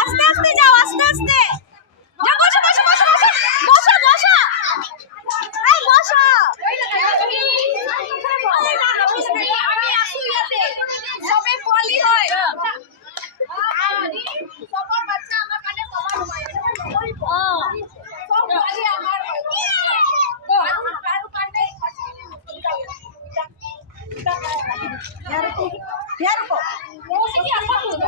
আস্তে আস্তে যাও, আস্তে আস্তে যাও। বসো বসো বসো বসো বসো বসো, এই বসো। আমি আসু ইয়াতে সবে পোয়ালি হয়, সবার বাচ্চা আমার কাছে সবার হয়। সব পোয়ালি আমার Yarko. Musik apa tuh?